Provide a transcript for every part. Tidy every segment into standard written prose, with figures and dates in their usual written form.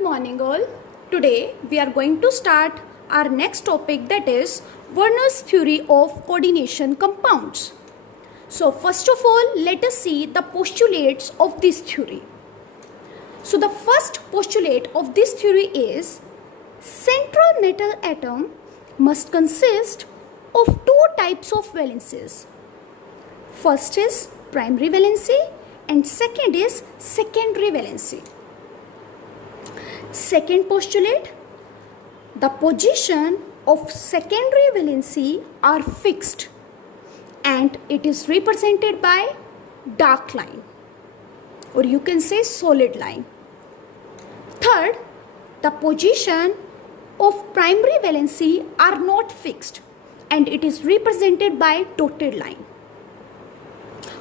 Good morning all. Today we are going to start our next topic, that is Werner's theory of coordination compounds. So first of all, let us see the postulates of this theory. So the first postulate of this theory is central metal atom must consist of two types of valencies. First is primary valency and second is secondary valency. Second postulate, the position of secondary valency are fixed and it is represented by dark line, or you can say solid line. Third, the position of primary valency are not fixed and it is represented by dotted line.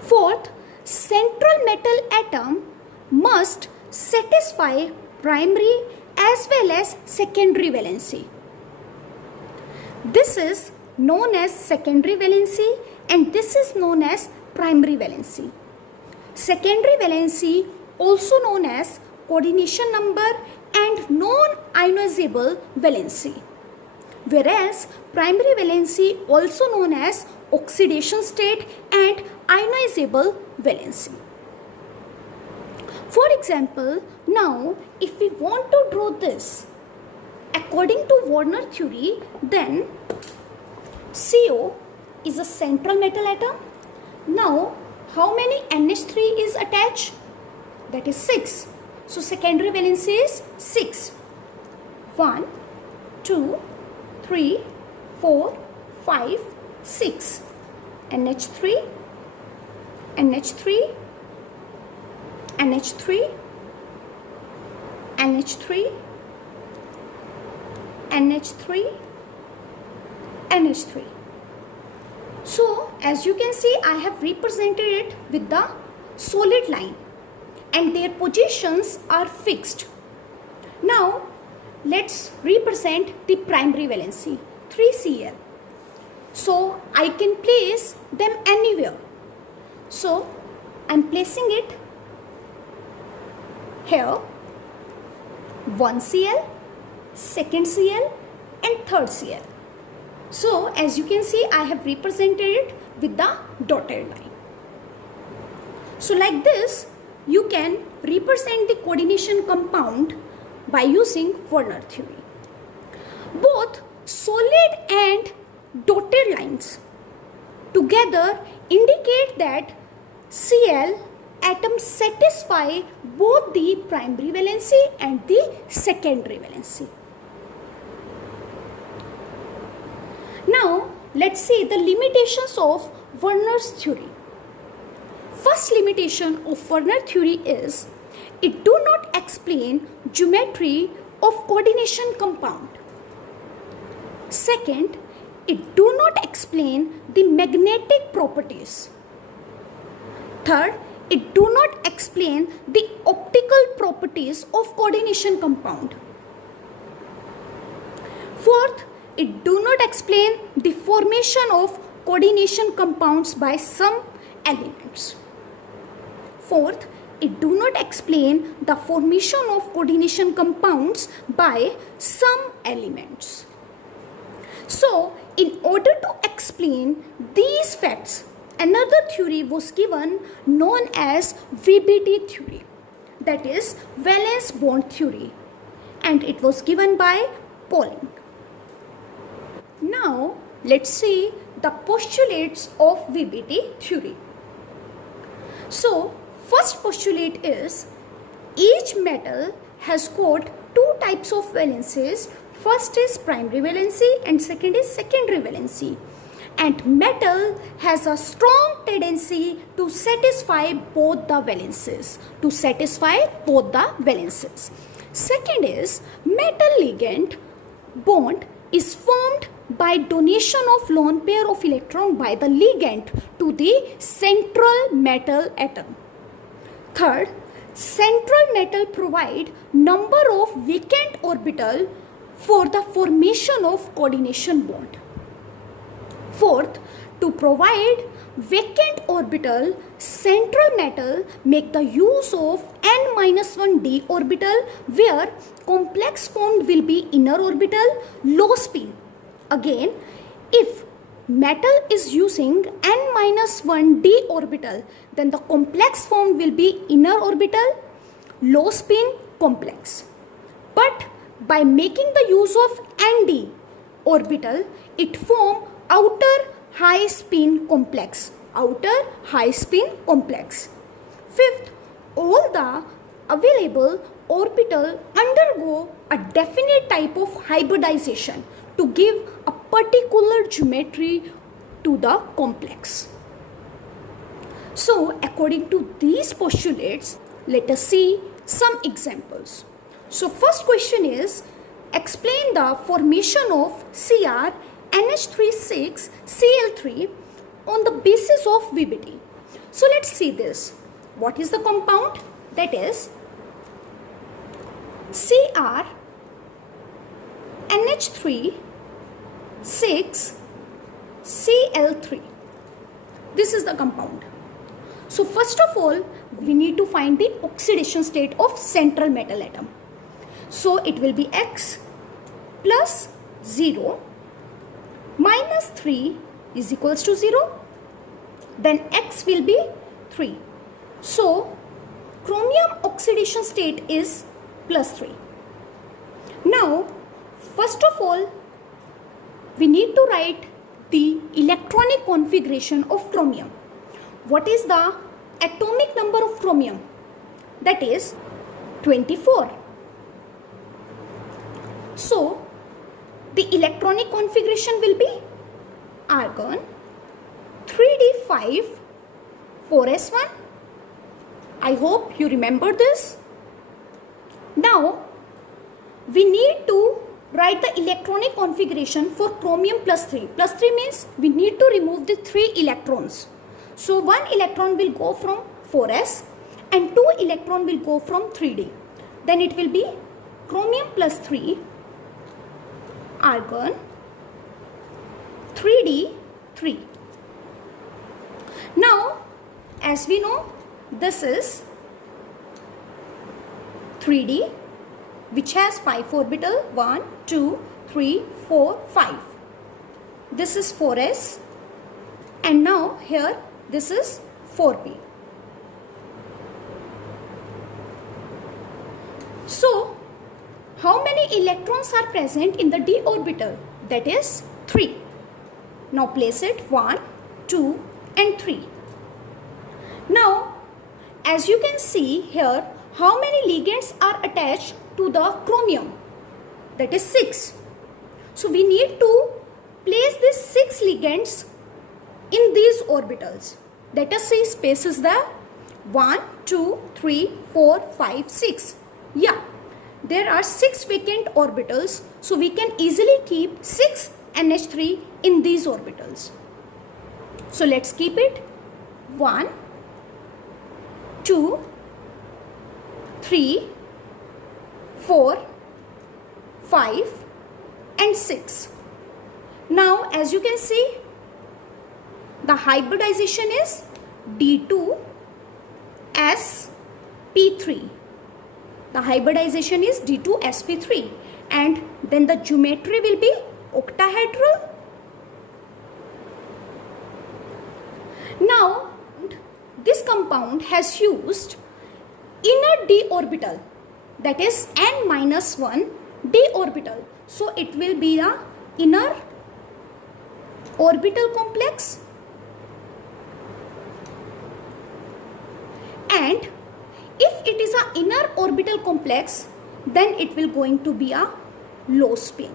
Fourth, central metal atom must satisfy primary as well as secondary valency. This is known as secondary valency and this is known as primary valency. Secondary valency, also known as coordination number and non-ionizable valency, whereas primary valency, also known as oxidation state and ionizable valency. For example, now if we want to draw this according to Werner theory, then CO is a central metal atom. Now how many NH3 is attached? That is 6. So secondary valency is 6. 1, 2, 3, 4, 5, 6. NH3, NH3, NH3, NH3, NH3, NH3. So as you can see, I have represented it with the solid line and their positions are fixed. Now let's represent the primary valency, 3Cl. So I can place them anywhere. So I'm placing it here, 1Cl, 2Cl and 3Cl. So as you can see, I have represented it with the dotted line. So like this, you can represent the coordination compound by using Werner theory. Both solid and dotted lines together indicate that Cl atoms satisfy both the primary valency and the secondary valency. Now let's see the limitations of Werner's theory. First limitation of Werner theory is it do not explain geometry of coordination compound. Second, it do not explain the magnetic properties. Third, it do not explain the optical properties of coordination compound. Fourth, it do not explain the formation of coordination compounds by some elements. Fourth, it do not explain the formation of coordination compounds by some elements. So, in order to explain these facts, another theory was given known as VBT theory, that is valence bond theory, and it was given by Pauling. Now let's see the postulates of VBT theory. So first postulate is each metal has got two types of valencies. First is primary valency and second is secondary valency. And metal has a strong tendency to satisfy both the valencies. Second is metal ligand bond is formed by donation of lone pair of electron by the ligand to the central metal atom. Third, central metal provide number of vacant orbital for the formation of coordination bond. Fourth, to provide vacant orbital central metal make the use of n-1d orbital where complex formed will be inner orbital low spin. Again, if metal is using n-1d orbital, then the complex formed will be inner orbital low spin complex. But by making the use of nd orbital, it form outer high spin complex. Outer high spin complex. Fifth, all the available orbital undergo a definite type of hybridization to give a particular geometry to the complex. So according to these postulates, let us see some examples. So first question is, explain the formation of Cr NH36 Cl3 on the basis of VBT. So let's see this. What is the compound? That is Cr NH3 6 Cl3. This is the compound. So first of all, we need to find the oxidation state of central metal atom. So it will be X plus 0 minus 3 is equals to 0. Then X will be 3. So chromium oxidation state is plus 3. Now, first of all, we need to write the electronic configuration of chromium. What is the atomic number of chromium? That is 24. So, the electronic configuration will be argon 3d5 4s1. I hope you remember this. Now, we need to write the electronic configuration for chromium plus 3. Plus 3 means we need to remove the 3 electrons. So, 1 electron will go from 4s and 2 electron will go from 3d. Then it will be chromium plus 3 argon 3d3. Now, as we know, this is 3d which has 5 orbital 1, 2, 3, 4, 5. This is 4s and now here this is 4p. So, how many electrons are present in the d orbital? That is 3. Now place it 1, 2 and 3. Now, as you can see here, how many ligands are attached to the chromium? That is 6. So we need to place these 6 ligands in these orbitals. Let us see space is there. 1, 2, 3, 4, 5, 6. Yeah, there are 6 vacant orbitals. So we can easily keep 6 NH3 in these orbitals. So let's keep it 1, 2, 3, 4, 5 and 6. Now as you can see, the hybridization is D2sp3. The hybridization is D2sp3 and then the geometry will be octahedral. Now this compound has used inner d orbital, that is n-1 d orbital. So it will be the inner orbital complex, and if it is an inner orbital complex, then it will going to be a low spin.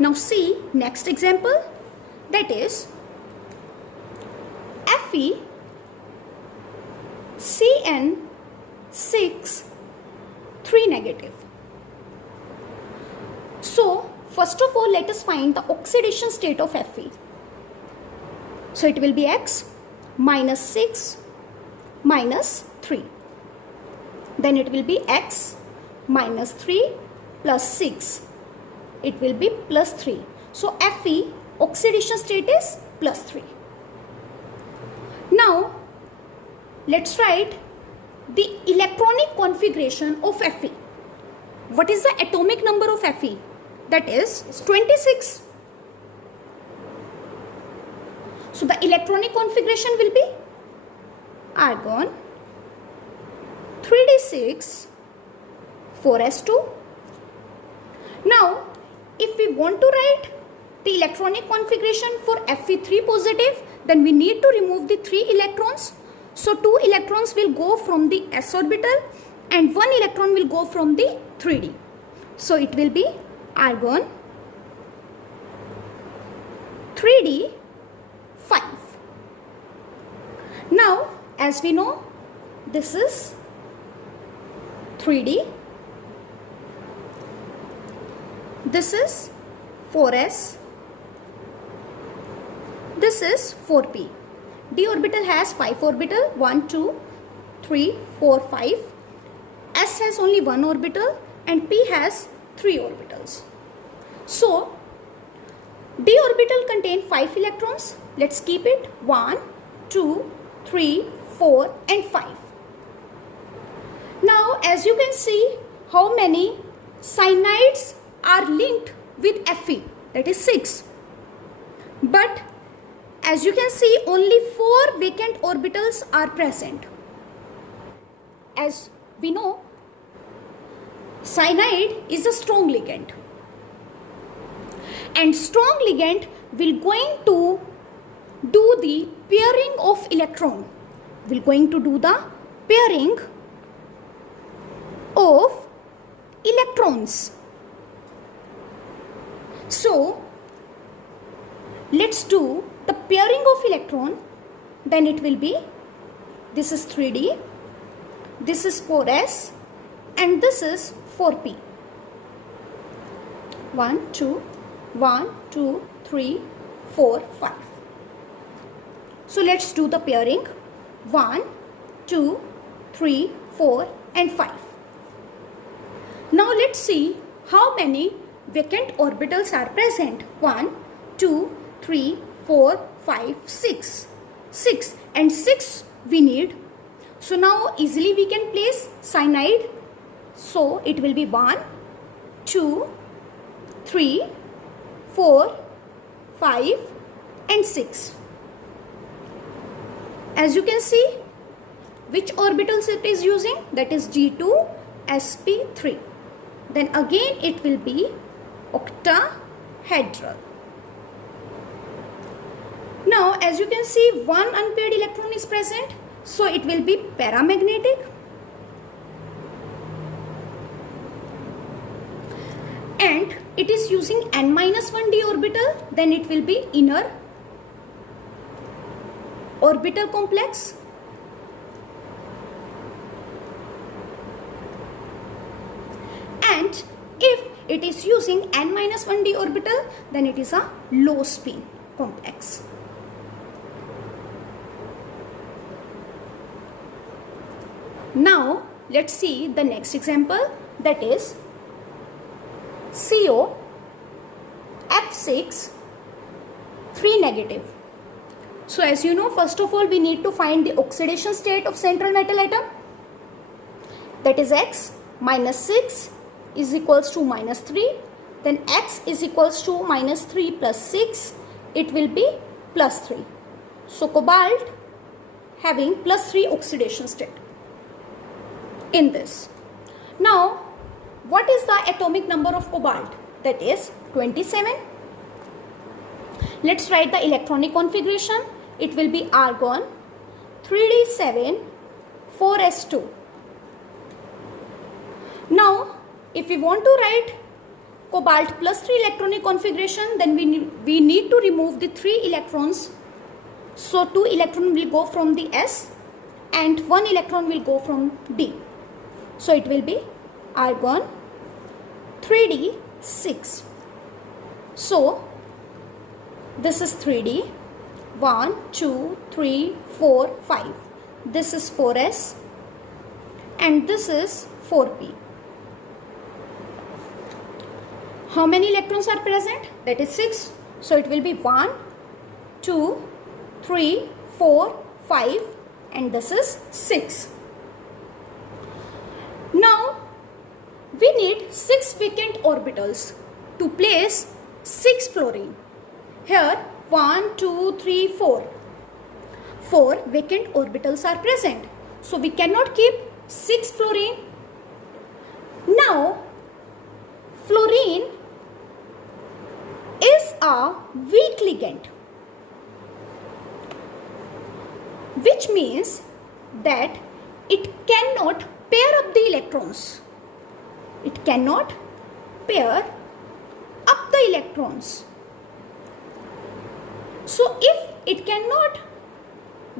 Now see next example, that is Fe Cn6 3 negative. So first of all, let us find the oxidation state of Fe. So it will be X minus 6 minus 3. Then it will be X minus 3 plus 6. It will be plus 3. So Fe oxidation state is +3. Now let's write the electronic configuration of Fe. What is the atomic number of Fe? That is 26. So the electronic configuration will be argon 3d6 4s2. Now if we want to write the electronic configuration for Fe3 positive, then we need to remove the 3 electrons. So 2 electrons will go from the s orbital and 1 electron will go from the 3d. So it will be argon 3d 5. Now as we know, this is 3d, this is 4s, this is 4p. D orbital has 5 orbital, 1, 2, 3, 4, 5. S has only 1 orbital and P has 3 orbitals. So D orbital contains 5 electrons. Let's keep it 1, 2, 3, 4 and 5. Now as you can see, how many cyanides are linked with Fe, that is 6. But as you can see, only 4 vacant orbitals are present. As we know, cyanide is a strong ligand. And strong ligand will going to do the pairing of electron. Will going to do the pairing of electrons. So let's do the pairing of electron. Then it will be, this is 3d, this is 4s and this is 4p. 1, 2, 3, 4, 5. So let's do the pairing. 1, 2, 3, 4 and 5. Now let's see how many vacant orbitals are present. 1, 2, 3, 4, 5, 6. 6 and 6 we need. So now easily we can place cyanide. So it will be 1, 2, 3, 4, 5 and 6. As you can see, which orbitals it is using, that is G2 sp3. Then again it will be octahedral. Now as you can see, 1 unpaired electron is present, so it will be paramagnetic. And it is using n-1d orbital, then it will be inner orbital complex. And if it is using n-1d orbital, then it is a low spin complex. Now let's see the next example, that is CO F6 3 negative. So as you know, first of all we need to find the oxidation state of central metal atom, that is X. -6 is equals to -3, then X is equals to -3 plus 6, it will be +3. So cobalt having +3 oxidation state in this. Now what is the atomic number of cobalt? That is 27. Let's write the electronic configuration. It will be argon 3d7 4s2. Now if we want to write cobalt +3 electronic configuration, then we need to remove the 3 electrons. So 2 electrons will go from the S and 1 electron will go from D. So it will be argon 3d6. So this is 3d, 1, 2, 3, 4, 5. This is 4s and this is 4p. How many electrons are present? That is 6. So it will be 1, 2, 3, 4, 5 and this is 6. Now we need 6 vacant orbitals to place 6 fluorine. Here 1, 2, 3, 4. 4 vacant orbitals are present. So we cannot keep 6 fluorine. Now fluorine is a weak ligand, which means that it cannot pair up the electrons. It cannot pair up the electrons. So if it cannot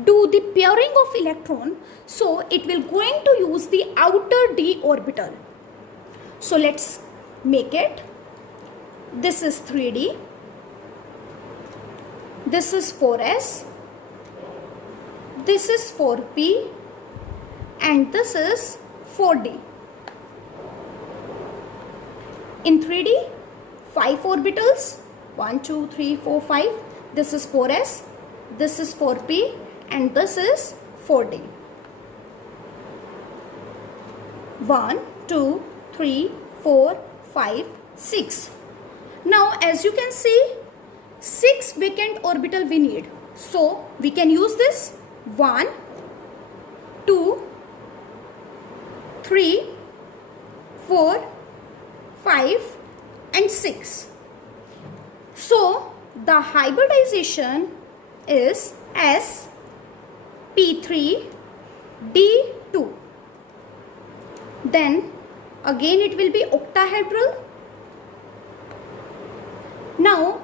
do the pairing of electron, so it will going to use the outer d orbital. So let's make it. This is 3d, this is 4s, this is 4p and this is 4d. In 3d, 5 orbitals, 1, 2, 3, 4, 5. This is 4s, this is 4p and this is 4d. 1, 2, 3, 4, 5, 6. Now as you can see, 6 vacant orbital we need. So we can use this 1, 2, 3, 4, 5 and 6. So the hybridization is sp3d2. Then again it will be octahedral. Now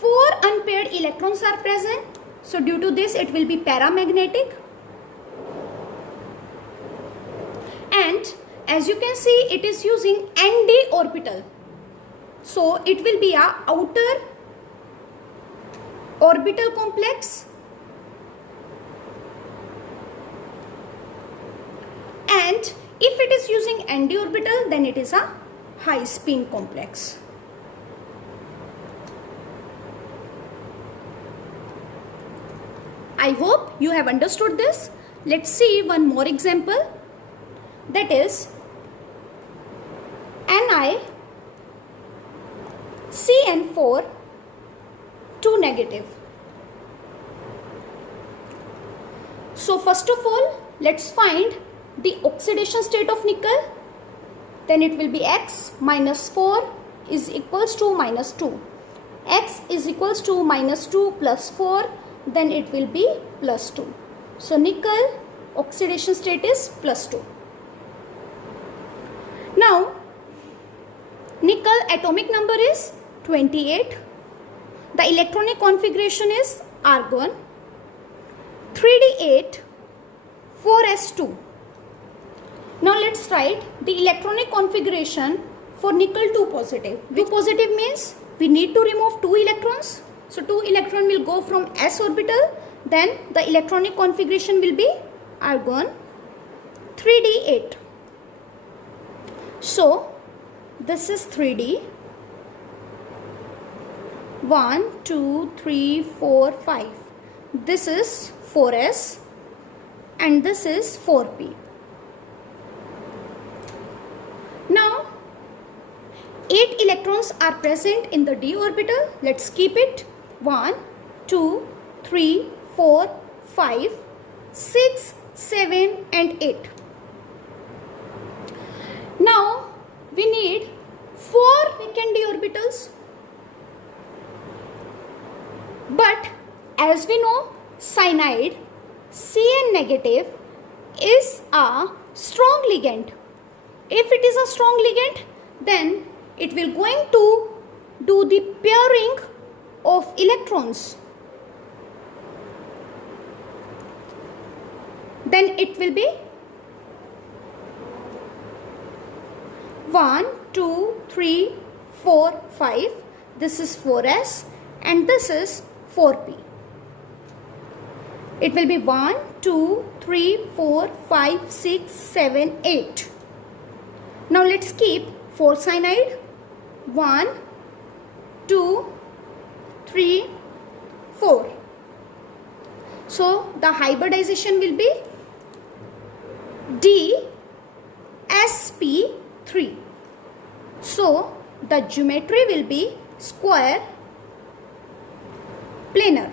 4 unpaired electrons are present. So due to this it will be paramagnetic. And as you can see, it is using Nd orbital. So it will be a outer orbital complex. And if it is using Nd orbital, then it is a high spin complex. I hope you have understood this. Let's see one more example. That is NiCN4 2 negative. So first of all, let's find the oxidation state of nickel. Then it will be X minus 4 is equals to minus 2. X is equals to minus 2 plus 4. Then it will be plus 2. So nickel oxidation state is plus 2. Now nickel atomic number is 28. The electronic configuration is argon 3d8 4s2. Now let's write the electronic configuration for nickel 2 positive. 2 positive means we need to remove 2 electrons. So 2 electron will go from s orbital. Then the electronic configuration will be argon 3d8. So this is 3d. 1, 2, 3, 4, 5. This is 4s and this is 4p. Now 8 electrons are present in the d orbital. Let's keep it. 1, 2, 3, 4, 5, 6, 7 and 8. Now we need 4 vacant d orbitals. But as we know, cyanide Cn negative is a strong ligand. If it is a strong ligand, then it will going to do the pairing of electrons. Then it will be 1, 2, 3, 4, 5. This is 4s and this is 4p. It will be 1, 2, 3, 4, 5, 6, 7, 8. Now let's keep 4 cyanide. 1, 2, 3, 4. So the hybridization will be DsP3. So the geometry will be square planar.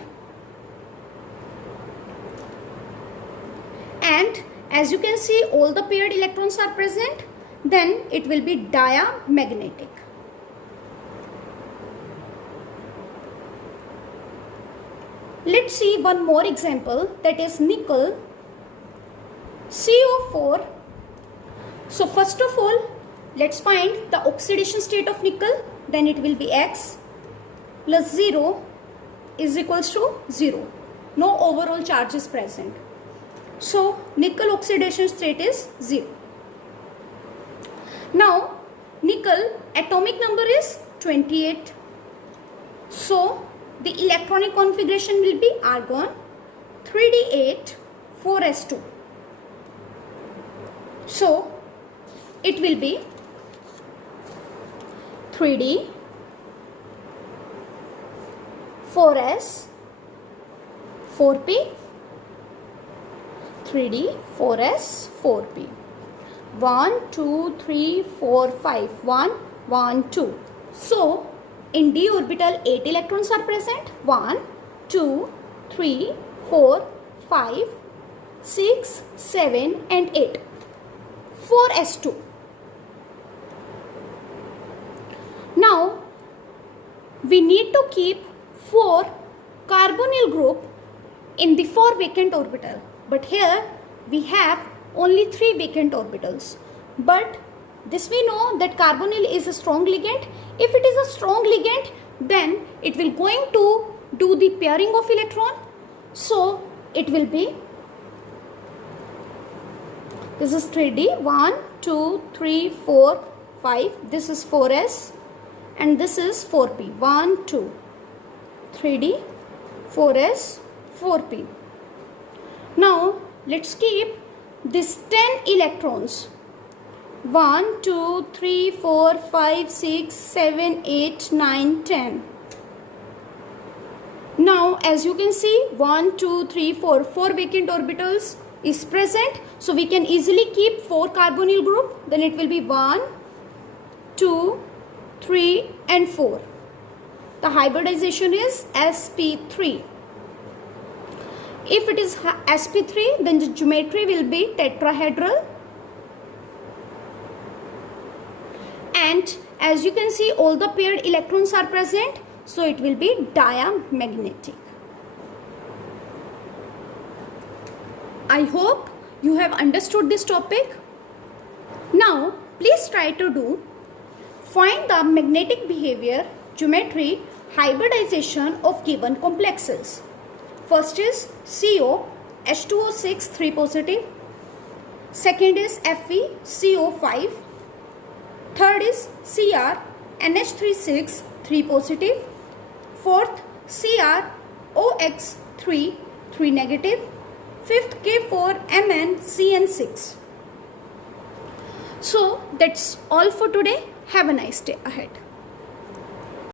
And as you can see, all the paired electrons are present, then it will be diamagnetic. Let's see one more example, that is nickel CO4. So first of all, let's find the oxidation state of nickel. Then it will be X plus 0 is equals to 0. No overall charge is present. So nickel oxidation state is 0. Now nickel atomic number is 28. So the electronic configuration will be argon 3d8 4s2. So it will be 3d 4s 4p 3d 4s 4p 1 2 3 4 5 1 1 2. So in d orbital 8 electrons are present. 1 2 3 4 5 6 7 and 8. 4s2. Now we need to keep 4 carbonyl group in the 4 vacant orbital, but here we have only 3 vacant orbitals. But this we know that carbonyl is a strong ligand. If it is a strong ligand, then it will going to do the pairing of electron. So it will be, this is 3d 1 2 3 4 5, this is 4s and this is 4p 1 2 3d 4s 4p. Now let's keep this 10 electrons 1 2 3 4 5 6 7 8 9 10. Now as you can see, 1 2 3 4 vacant orbitals is present, so we can easily keep 4 carbonyl group. Then it will be 1 2 3 and 4. The hybridization is sp3. If it is sp3, then the geometry will be tetrahedral. And as you can see, all the paired electrons are present, so it will be diamagnetic. I hope you have understood this topic. Now please try to do find the magnetic behavior, geometry, hybridization of given complexes. First is CO H2O6 3 positive. Second is Fe CO5. Third is Cr NH36 3 positive. Fourth Cr OX3 3 negative. Fifth K4 Mn CN6. So that's all for today. Have a nice day ahead.